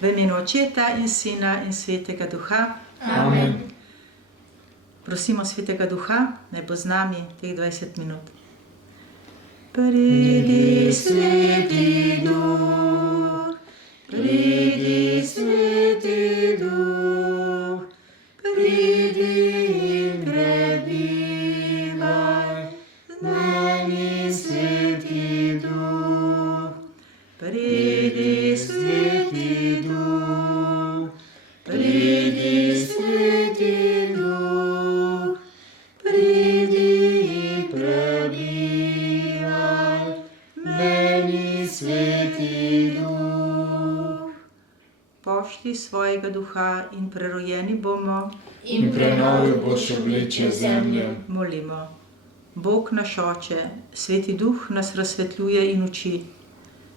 V imenu Očeta in Sina in Svetega Duha. Amen. Prosimo Svetega Duha, naj bo z nami teh 20 minut. Pridi, Sveti Duh, pridi, Sveti Duh, pridi in prebivaj z nami, Sveti Duh. Pridi, Sveti Duh, pridi, Sveti Duh, pridi in prebivaj meni, Sveti Duh. Pošlji svojega duha in prerojeni bomo, In prenovi boš obličje zemlje. molimo. Bog naš Oče, Sveti Duh nas razsvetljuje in uči.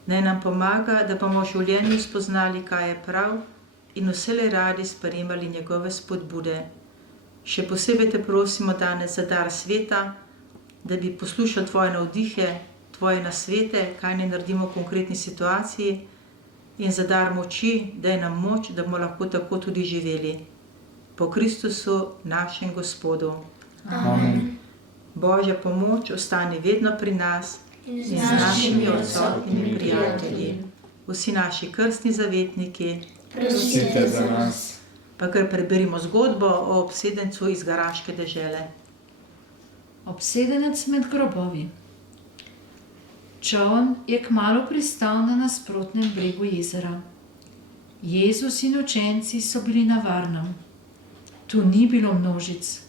Naj nam pomaga, da bomo v življenju spoznali, kaj je prav in vselej radi sprejemali njegove spodbude. Še posebej te prosimo danes za dar sveta, da bi poslušal tvoje navdihe, tvoje nasvete, kaj ne naredimo v konkretni situaciji, in za dar moči, daj nam moč, da bomo lahko tako tudi živeli. Po Kristusu, našem Gospodu. Amen. Božja pomoč ostane vedno pri nas in z našimi odsotnimi prijatelji. Vsi naši krstni zavetniki, Prosite za nas. pa kar preberimo zgodbo o obsedencu iz Garaške dežele. Obsedenec med grobovi. Čoln je kmalu pristal na nasprotnem bregu jezera. Jezus in učenci so bili na varnem. Tu ni bilo množic.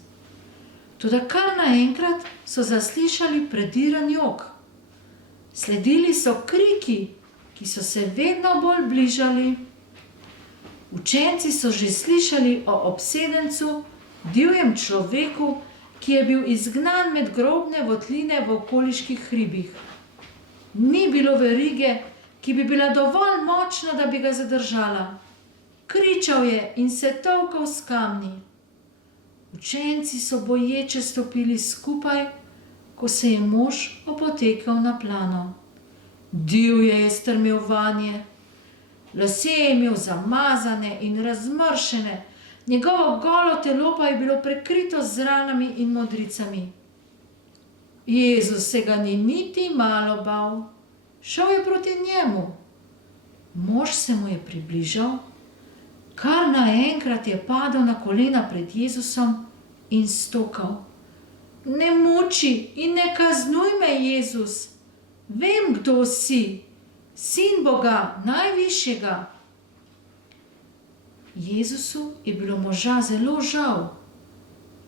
Toda kar naenkrat so zaslišali prediran jok. Sledili so kriki, ki so se vedno bolj bližali. Učenci so že slišali o obsedencu, divjem človeku, ki je bil izgnan med grobne votline v okoliških hribih. Ni bilo verige, ki bi bila dovolj močna, da bi ga zadržala. Kričal je in se tolkal s kamni. Učenci so boječe stopili skupaj, ko se je mož opotekel na plano. Divje je strmel vanje. Lase je imel zamazane in razmršene, njegovo golo telo pa je bilo prekrito z ranami in modricami. Jezus se ga ni niti malo bal. Šel je proti njemu. Mož se mu je približal, kar naenkrat je padel na kolena pred Jezusom in stokal. Ne muči in ne kaznuj me, Jezus. Vem, kdo si. Sin Boga, najvišjega. Jezusu je bilo moža zelo žal.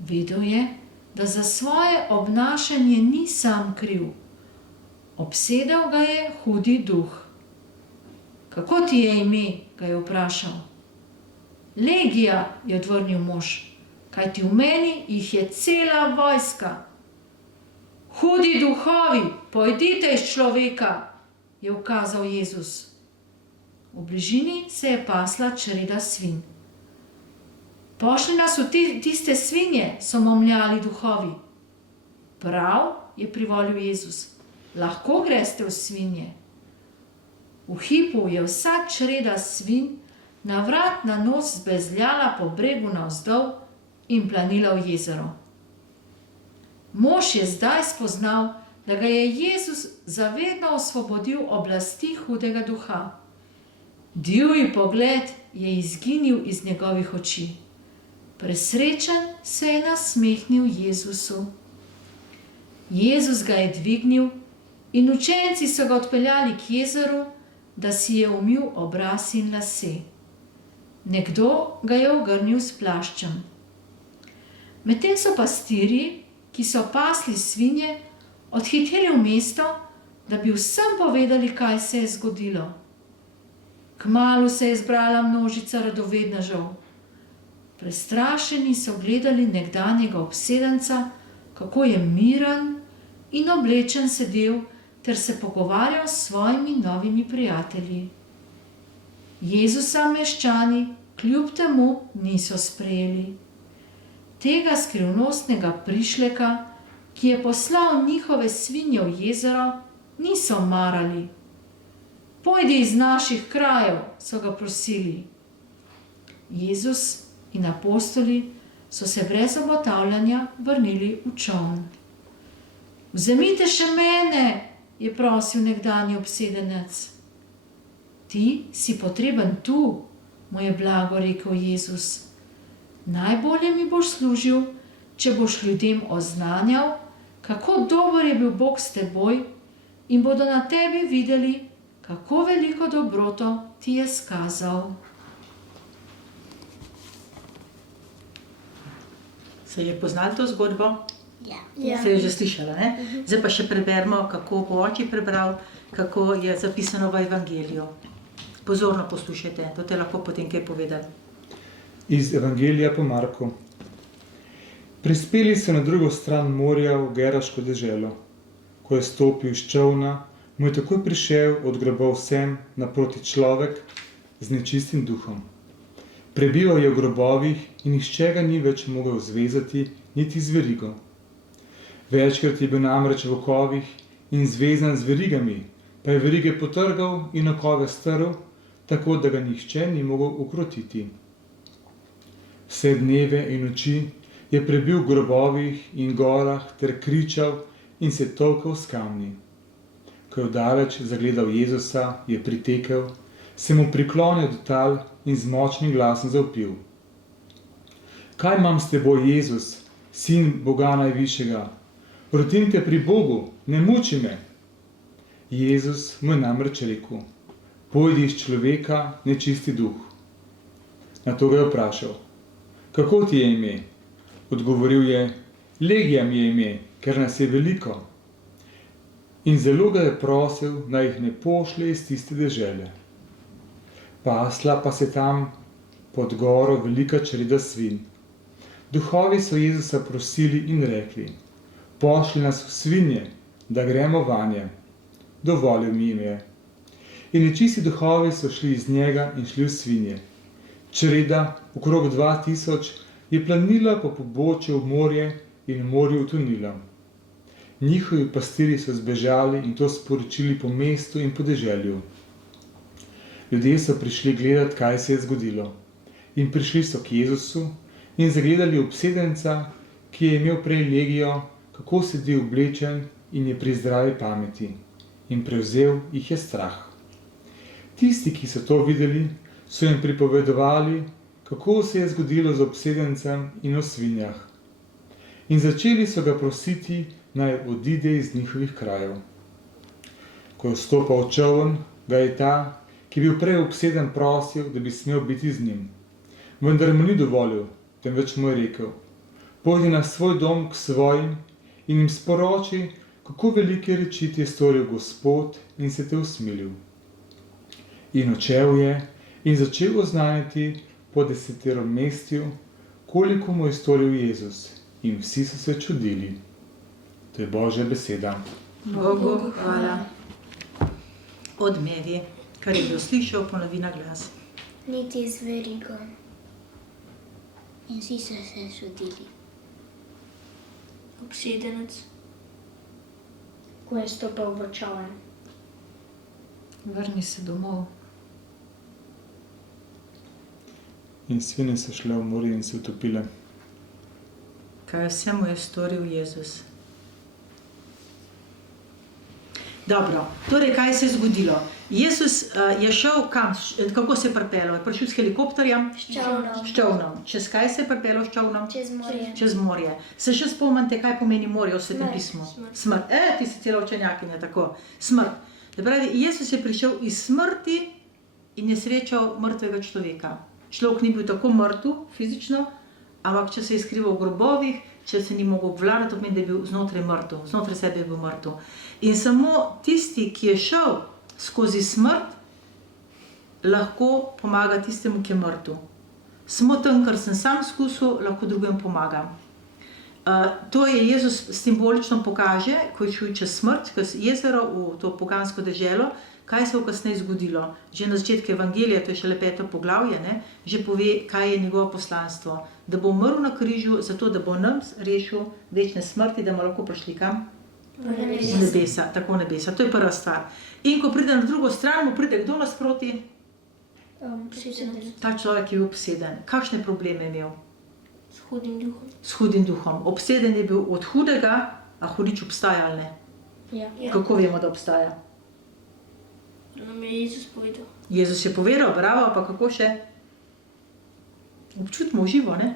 Vedel je, da za svoje obnašanje ni sam kriv. Obsedel ga je hudi duh. Kako ti je ime? Ga je vprašal. Legija, je odvrnil mož, kajti v meni jih je cela vojska. Hudi duhovi, pojdite iz človeka, je ukazal Jezus. V bližini se je pasla čreda svinj. Pošli nas v tiste svinje, so momljali duhovi. Prav, je privolil Jezus, lahko greste v svinje. V hipu je vsa čreda svinj na vrat na nos zbezljala po bregu navzdol in planila v jezero. Mož je zdaj spoznal, da ga je Jezus zavedno osvobodil oblasti hudega duha. Divji pogled je izginil iz njegovih oči. Presrečen se je nasmehnil Jezusu. Jezus ga je dvignil in učenci so ga odpeljali k jezeru, da si je umil obraz in lase. Nekdo ga je ogrnil s plaščem. Medtem so pastirji, ki so pasli svinje, odhiteli v mesto, da bi vsem povedali, kaj se je zgodilo. Kmalu se je zbrala množica radovednežev. Prestrašeni so gledali nekdanjega obsedenca, kako je miren in oblečen sedel ter se pogovarjal s svojimi novimi prijatelji. Jezusa meščani kljub temu niso sprejeli. Tega skrivnostnega prišleka, ki je poslal njihove svinje v jezero, niso marali. Pojdi iz naših krajev, so ga prosili. Jezus in apostoli so se brez obotavljanja vrnili v čoln. Vzemite še mene, je prosil nekdanji obsedenec. Ti si potreben tu, mu je blago rekel Jezus. Najbolje mi boš služil, če boš ljudem oznanjal, kako dober je bil Bog s teboj in bodo na tebi videli, kako veliko dobroto ti je skazal. Se je poznali to zgodbo? Ja. Ste jo že slišali, ne? Zdaj pa še preberemo, kako bo oči prebral, kako je zapisano v Evangeliju. Pozorno poslušajte, to te lahko potem kaj povedali. Iz Evangelija po Marku. Prispeli so na drugo stran morja v Geraško deželo. Ko je stopil iz čolna, mu je takoj prišel od grobov sem naproti človek z nečistim duhom. Prebival je v grobovih in nihče ga ni več mogel zvezati, niti z verigo. Večkrat je bil namreč v okovih in zvezan z verigami, pa je verige potrgal in okove strl, tako da ga nihče ni mogel ukrotiti. Vse dneve in noči je prebil v grobovih in gorah ter kričal in se tolkal s kamni. Ko je daleč zagledal Jezusa, je pritekel, se mu priklonil do tal in z močnim glasom zavpil. Kaj imam s teboj, Jezus, sin Boga najvišjega? Protim te pri Bogu, ne muči me. Jezus mu je namreč rekel, pojdi iz človeka nečisti duh. Nato ga je vprašal, kako ti je ime? Odgovoril je, Legija mi je ime, ker nas je veliko. In zelo ga je prosil, naj jih ne pošlje iz tiste dežele. Pasla pa se tam pod goro velika čreda svin. Duhovi so Jezusa prosili in rekli, pošli nas v svinje, da gremo vanje. Dovolil mi jim je. In nečisti duhovi so šli iz njega in šli v svinje. Čreda, okrog 2000, je planila po pobočju v morje in v morju utonila. Njihovi pastirji so zbežali in to sporočili po mestu in po deželju. Ljudje so prišli gledati, kaj se je zgodilo. In prišli so k Jezusu in zagledali obsedenca, ki je imel prej legijo, kako sedi oblečen in je pri zdravi pameti. In prevzel jih je strah. Tisti, ki so to videli, so jim pripovedovali, kako se je zgodilo z obsedencem in o svinjah. In začeli so ga prositi, naj odide iz njihovih krajev. Ko je vstopal v čoln, ga je ta, ki je bil prej obseden, prosil, da bi smel biti z njim. Vendar mu ni dovolil, temveč mu je rekel, pojdi na svoj dom k svojim in jim sporoči, kako velike reči ti je storil Gospod in se te usmilil. In odšel je in začel oznanjati po deseteromestju, koliko mu je storil Jezus, in vsi so se čudili. To je Božja beseda. Bogu hvala. Odmevi, kar je bil slišal, ponovi na glas. Niti z verigo. In vsi so se čudili. Obsedenec, ko je stopil v čoln. Vrni se domov. In svinje so šle v morje in se utopile. Kaj vse mu je storil Jezus? Dobro, torej kaj se je zgodilo? Jezus je šel kam? Kako se je pripeljal? Je prišel s helikopterjem? S čolnom. Čez kaj se je pripeljal s čolnom? Čez morje. Čez morje. Se še spomnite, kaj pomeni morje v Svetem pismu? Smrt. Ti si cela učenjakinja, tako. Smrt. Da pravi, Jezus je prišel iz smrti in je srečal mrtvega človeka. Človek ni bil tako mrtev fizično, ampak če se je skrival v grobovih, če se ni mogel obvladati, to pomeni, da je bil znotraj mrtev, znotraj sebe je bil mrtev. In samo tisti, ki je šel skozi smrt, lahko pomaga tistemu, ki je mrtev. Samo tam, kar sem sam skusil, lahko drugem pomagam. To je Jezus simbolično pokaže, ko je šel čez smrt, čez jezero v to pogansko deželo, kaj se je kasneje zgodilo. Že na začetku Evangelija, to je šele 5. poglavje, že pove, kaj je njegovo poslanstvo. Da bo umrl na križu, zato da bo nam rešil večne smrti, da bomo lahko prišli kam? V nebesa, tako v nebesa. To je prva stvar. In ko pride na drugo stran, mu pride kdo nasproti? Ta človek je bil obseden. Kakšne probleme je imel? S hudim duhom. S hudim duhom. Obseden je bil od hudega, a hudič obstaja ali ne? Ja. Kako vemo, da obstaja? Nam je Jezus povedal. Jezus je povedal, bravo, pa kako še? Občutimo v živo, ne?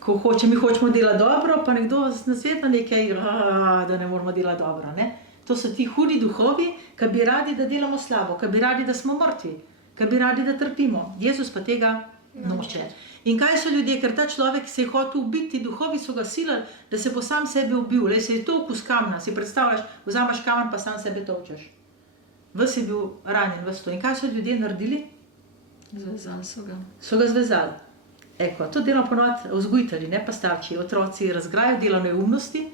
Ko mi hočemo delati dobro, pa nekdo nasvetno nekaj, da ne moramo delati dobro, ne? To so ti hudi duhovi, ki bi radi, da delamo slabo, ki bi radi, da smo mrtvi, ki bi radi, da trpimo. Jezus pa tega noče. In kaj so ljudje, ker ta človek se je hotel ubiti, duhovi so ga silili, da se bo sam sebe ubil, le se je tolkel s kamna, si predstavljaš, vzameš kamen pa sam sebe tolčeš. Ves je bil ranjen, ves to. In kaj so ljudje naredili? Zvezali so ga. So ga zvezali. Eko, to delajo ponovadi vzgojitelji, ne pa starši. Otroci razgrajo, delajo neumnosti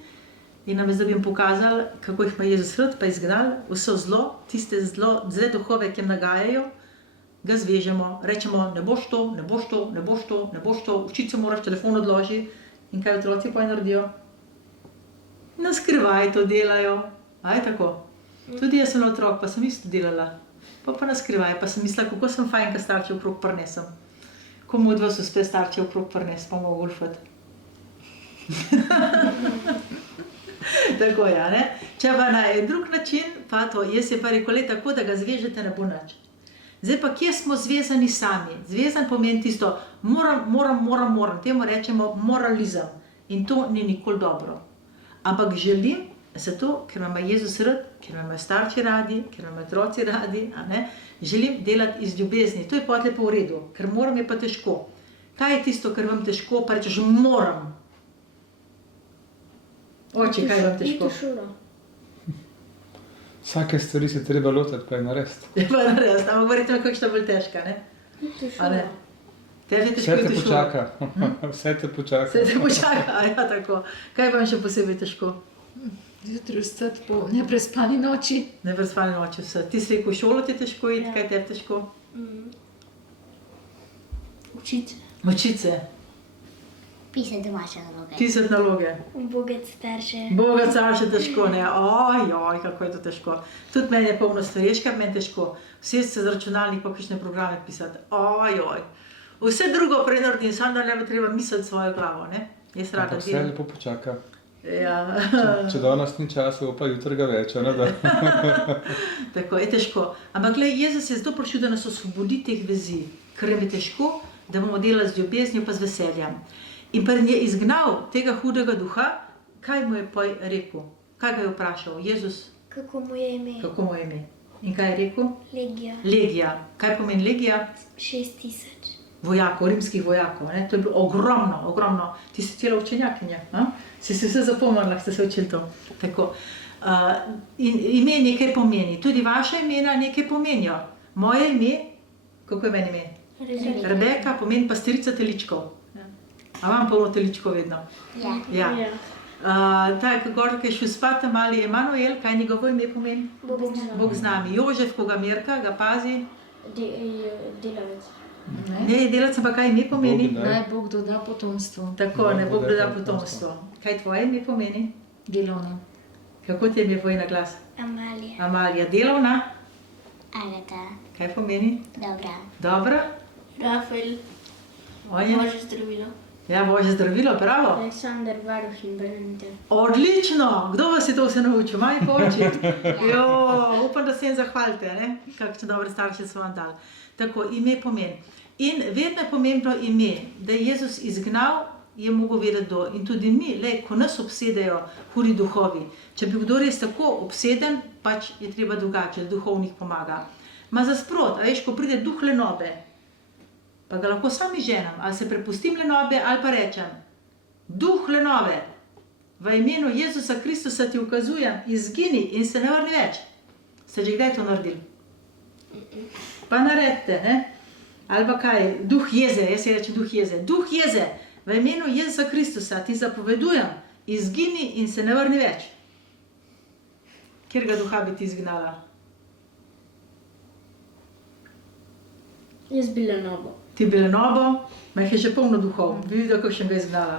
in nam je zdaj bi jim pokazali, kako jih ima Jezus rad, pa izgnali vse zlo, tiste zle duhove, ki jim nagajajo, ga zvežemo, rečemo, ne boš to, ne boš to, ne boš to, ne boš to, učiti se moraš, telefon odloži. In kaj otroci pa naredijo? Na skrivaj to delajo. Aj tako. Tudi jaz sem otrok, pa sem isto delala. Pa na skrivaj, pa sem mislila, kako sem fajn, kad starče okrog prinesem. Komu od vas uspe starče okrog prines, pa mogo golfati. Tako ja, ne? Če pa na drug način, pa to, jaz je pa rekel, tako, da ga zvežete, ne bo nič. Zdaj pa, kje smo zvezani sami? Zvezan pomeni tisto, moram, temu rečemo moralizem. In to ni nikoli dobro. Ampak želim, zato, ker me ima Jezus rad, ker me imajo starši radi, ker me imajo otroci radi, a ne, želim delati iz ljubezni. To je pa lepo v redu, ker moram je pa težko. Kaj je tisto, kar vam težko, pa rečeš moram? Oče, kaj vam težko? Vsake stvari se treba lotiti, pa je narediti. Je pa narediti, ampak verjetno kakšna bolj težka, ne? A ne? Tebi je težko Vse te iti v šolo. počaka. Vse te počaka. Vse te počaka, ja tako. Kaj vam še posebej težko? Zjutraj vstati po neprespani noči. Neprespane noči vse. Ti si rekel, v šolo ti je težko iti, kaj tebi težko? Učiti. Učiti se, Pisati domače naloge. pisati naloge. Bogati starše. Boga starše težko, ne? Ojoj, kako je to težko. Tudi meni je polno stvari, veš, kaj meni težko? Sesti se z računalnik pa kakšne programe pisati. Ojoj. Vse drugo prenaredim, samo da ne bo treba misliti svojo glavo, ne? Jaz rada Ampak vse delam. lepo počaka. Ja. Če danes ni časa, pa jutri ga več, ne da. Tako je težko. Ampak glej, Jezus je zato prišel, da nas osvobodi teh vezi, ker je težko, da bomo delali z ljubeznijo pa z veseljem. In pa je izgnal tega hudega duha, kaj mu je pa rekel? Kaj ga je vprašal? Jezus, Kako mu je ime? kako mu je ime? In kaj je rekel? Legija. Legija. Kaj pomeni legija? 6000. Vojakov, rimskih vojakov. Ne? To je bilo ogromno, ogromno. Ti si cela učenjakinja, a? Si se vse zapomnila, ste se učili to. Tako. In ime nekaj pomeni. Tudi vaša imena nekaj pomenijo. Moje ime, kako je meni ime? Rebeka pomeni pastirica teličkov. A vam polno teličkov vedno? Ja. Ja. Tak, gor, ki je šel spat mali Emanuel, kaj njegovo ime pomeni? Bog z nami. Jožef, ko ga merka, ga pazi. Delavec. Ne, delavca pa kaj ime pomeni? Bog da. Naj Bog doda potomstvo. Tako, ne Bog doda potomstvo. potomstvo. Kaj tvoje ime pomeni? Delovna. Kako ti je ime tvoj na glas? Amalija. Amalija, delovna. Agata. Kaj pomeni? Dobra. Dobra. Rafael. Oje. Božje zdravilo. Ja, Božje zdravilo, bravo. Aleksandar, Varuh in Bernadette. Odlično! Kdo vas je to vse naučil? Maj pa oči. Jo, upam, da se jim zahvalite, ne? Kakšne dobre starše so vam dali. Tako, ime pomeni. In vedno je pomembno ime, da je Jezus izgnal, je mogel vedeti do. In tudi mi, ko nas obsedejo hudi duhovi, če bi kdo res tako obseden, pač je treba drugače, da duhovnik pomaga. Ma za sprot, a veš, ko pride duh lenobe, pa ga lahko sami ženem, ali se prepustim lenobe, ali pa rečem, duh lenobe, v imenu Jezusa Kristusa ti ukazujem, izgini in se ne vrni več. Ste že kdaj to naredili? Pa naredite, ne? Ali pa kaj, duh jeze, jaz se rečem duh jeze. Duh jeze, v imenu Jezusa Kristusa ti zapovedujem, izgini in se ne vrni več. Kjerga duha bi ti izgnala? Jaz bi Lenobo. Ti bi lenobo, ma jih je že polno duhov. Bi videl, kakšen ga je izgnala.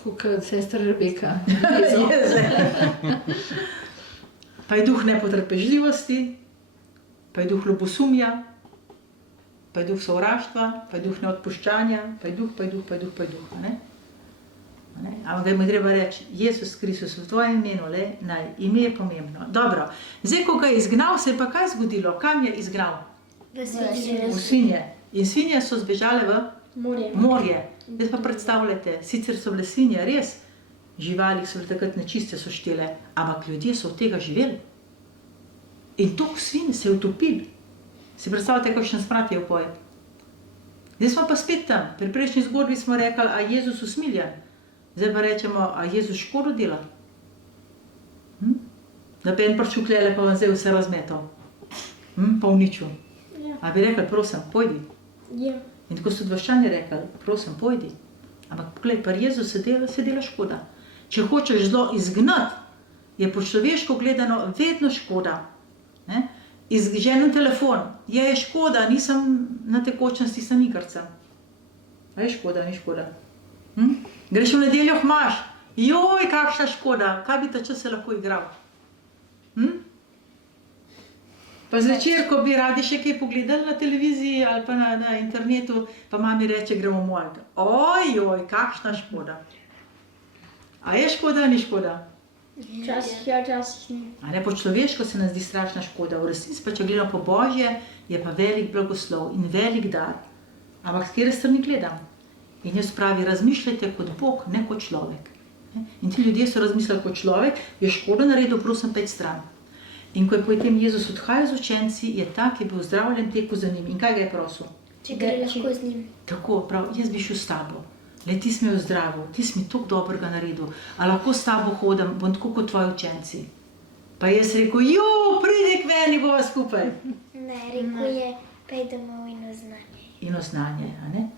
Tako kot sestra Rebeka. Pa je duh nepotrpežljivosti, pa je duh ljubosumja, pa je duh sovraštva, pa je duh neodpuščanja, pa je duh. A ne? Ampak ga mi treba reči, Jezus Kristus, v tvojem imenu, naj, ime je pomembno. Dobro, zdaj, ko ga je izgnal, se je pa kaj zgodilo? Kam je izgnal? V svinje. V svinje. In svinje so zbežale v Morje. morje. Zdaj pa predstavljate, sicer so bile svinje res, živali so bile takrat nečiste, so štele, ampak ljudje so od tega živeli. In toliko svinj se je utopil. Si predstavljate, kakšen smrad je v poje. Zdaj smo pa spet tam. Pri prejšnji zgodbi smo rekli, a Jezus usmiljen. Zdaj pa rečemo, a Jezus škodo dela. Da bi en prišel klele, pa vam zdaj vse razmetal. Pa uničil. Ja. A bi rekli, prosim, pojdi. Ja. In tako so dvorščani rekli, prosim, pojdi. Ampak poglej, pri Jezu se dela škoda. Če hočeš zlo izgnati, je po človeško gledano vedno škoda. Ne? Izženem telefon, je škoda, nisem na tekočem, stisnem igrca. A je škoda, ni škoda. Greš v nedeljo k maš, joj, kakšna škoda, kaj bi ta čas se lahko igral. Pa zvečer, ko bi radi še kaj pogledali na televiziji ali pa na internetu, pa mami reče, gremo molit. Ojoj, kakšna škoda. A je škoda, ni škoda? Včasih ja, včasih ni. A ne, po človeško se nam zdi strašna škoda, v resnici pa, če gledamo po Božje, je pa velik blagoslov in velik dar. Ampak s kere strani gledam? In jaz pravi, razmišljajte kot Bog, ne kot človek. In ti ljudje so razmišljali kot človek, je škoda naredil, prosim, 5 stran. In ko je potem Jezus odhajal z učenci, je ta, ki je bil zdravljen, tekel za njim. In kaj ga je prosil? Če gre lahko z njim. Tako, prav, jaz bi šel s tabo. Le, ti si me ozdravil, ti si mi toliko dobrega naredil, a lahko s tabo hodim, bom tako kot tvoji učenci. Pa je jaz rekel, jo, pridi k meni, bova skupaj. Ne, rekel je, pej domov in oznanje. In oznanje, a ne?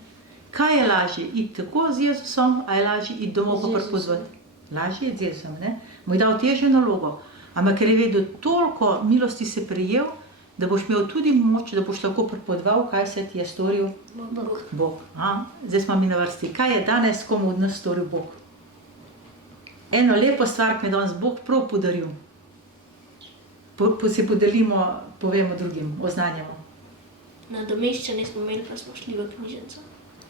Kaj je lažje, iti tako z Jezusom, a je lažje iti domov pa prepozvati? Lažje je z Jezusom, ne? Mu je dal težjo nalogo, ampak ker je vedel, toliko milosti se prijel, da boš imel tudi moč, da boš lahko prepodval, kaj se ti je storil Bog. Zdaj smo mi na vrsti. Kaj je danes komu od nas storil Bog? Eno lepo stvar, ki mi je danes Bog prav podaril. Si podelimo, povemo drugim, oznanjamo. Nadomeščanje smo imeli, pa smo šli v knjižnico.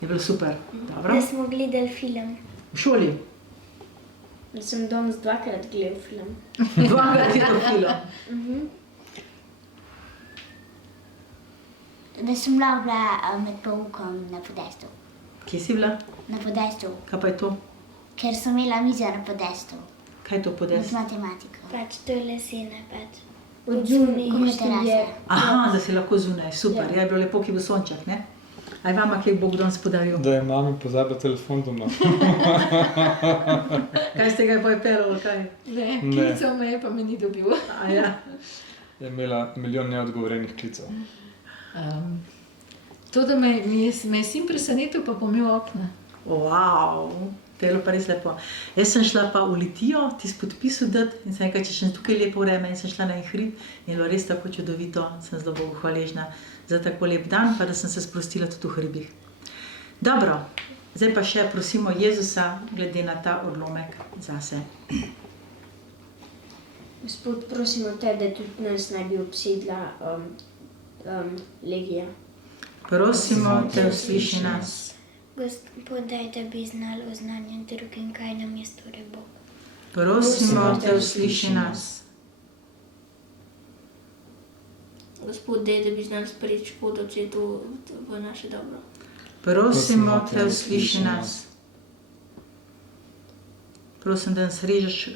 Je bilo super. Dobro. Da smo gledali film. V šoli. Da sem danes 2-krat gledal film. 2-krat je to film. Da sem bila med poukom na podestu. Kje si bila? Na podestu, Kaj pa je to? ker sem imela mizo na podestu. Kaj je to Z podest? matematiko. Pač to lesene pač. Od zunaj Kot terasa. Aha, da si lahko zunaj. Super. Ja, je bilo lepo, ki bo sonček, ne? Aj vama, kaj Bog danes podaril? Da je mami pozabila telefon doma. Kaj ste ga pojepelo, kaj? Ne, Ne. klical me je, pa me ni dobil. A ja. Je imela milijon neodgovorenih klicev. To, da me je sin presenetil, pa pomil okna. Wow, to je bilo pa res lepo. Jaz sem šla pa v Litijo, tisti podpis dati in sem rekla, če še tukaj lepo vreme in sem šla na en hrib in je bilo res tako čudovito, sem zelo Bogu hvaležna za tako lep dan, pa da sem se sprostila tudi v hribih. Dobro, zdaj pa še prosimo Jezusa glede na ta odlomek zase. Gospod, prosimo te, da tudi nas ne bi obsedla legija. Prosimo te, usliši nas. Gospod, daj, da bi znali oznanjati drugim, kaj nam je storil Bog. Prosimo te, usliši nas. Gospod, daj, da bi znali sprejeti škodo, če je to v naše dobro. Prosimo te, usliši nas. Prosim, da nas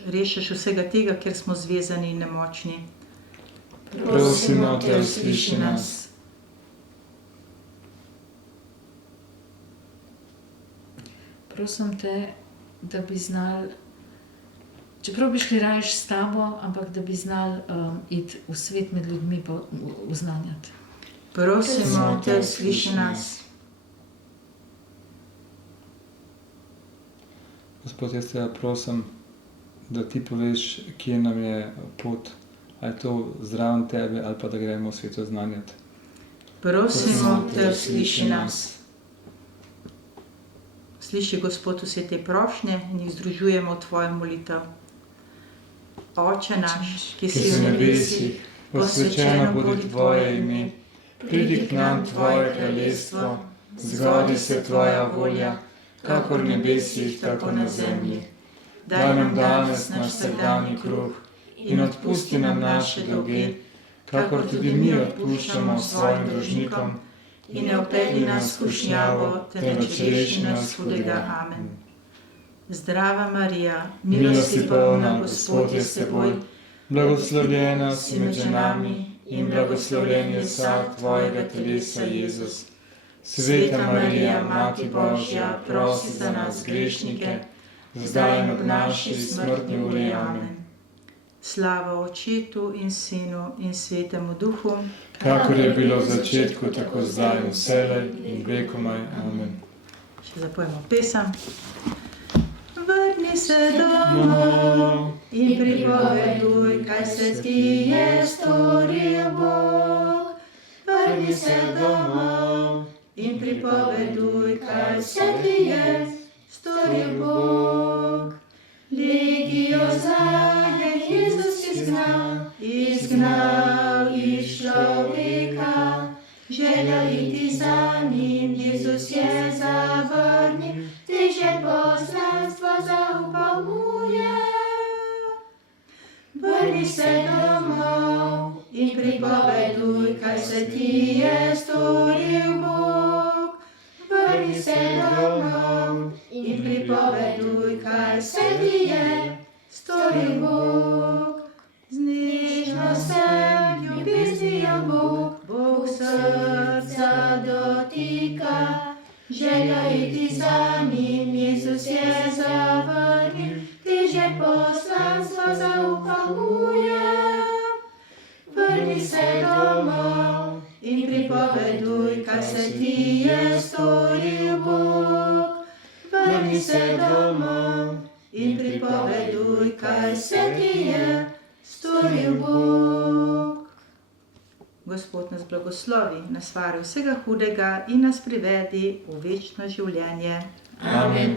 rešiš vsega tega, ker smo zvezani in nemočni. Prosimo te, usliši nas. Prosim te, da bi znali, čeprav bi šli rajš s tabo, ampak da bi znali iti v svet med ljudmi pa oznanjati. Prosimo te, usliši nas. Gospod, jaz te prosim, da ti poveš, kje nam je pot, ali je to zraven tebe, ali pa da gremo v svet oznanjati. Prosimo te, usliši nas. Sliši Gospod vse te prošnje in jih združujemo v tvojo molitev. Oče naš, ki si v nebesih, posvečeno bodi tvoje ime, pridi k nam tvoje kraljestvo, zgodi se tvoja volja, kakor v nebesih, tako na zemlji. Daj nam danes naš vsakdanji kruh in odpusti nam naše dolge, kakor tudi mi odpuščamo svojim dolžnikom, in ne vpelji nas v skušnjavo, temveč reši nas hudega. Amen. Zdrava Marija, milosti polna, Gospod je s teboj, Blagoslovljena si med ženami in blagoslovljen je sad tvojega telesa, Jezus. Sveta Marija, Mati Božja, prosi za nas grešnike, zdaj in ob naši smrtni uri. Amen. Slava Očetu in Sinu in Svetemu Duhu, Kakor je bilo v začetku, tako zdaj in vselej in vekomaj. Amen. Še zapojemo pesem. Vrni se domov in pripoveduj, kaj se ti je storil Bog. Vrni se domov in pripoveduj, kaj se ti je storil Bog. Legijo zla je Jezus izgnal iz človeka, želja iti za njim, Jezus je zavrnil, teže poslanstvo zaupal mu je. Vrni se domov in pripoveduj, kaj se ti je storil Bog. Vrni se domov in pripoveduj, kaj se ti je storil Bog. Z nežnostjo, ljubeznijo Bog srca dotika, želja iti za njim, Jezus je zavrnil, teže poslanstvo zaupal mu je. Vrni se domov in pripoveduj, kaj se ti je storil Bog. Vrni se domov in pripoveduj, kaj se ti je storil Bog. Gospod nas blagoslovi, nas vari vsega hudega in nas privedi v večno življenje. Amen.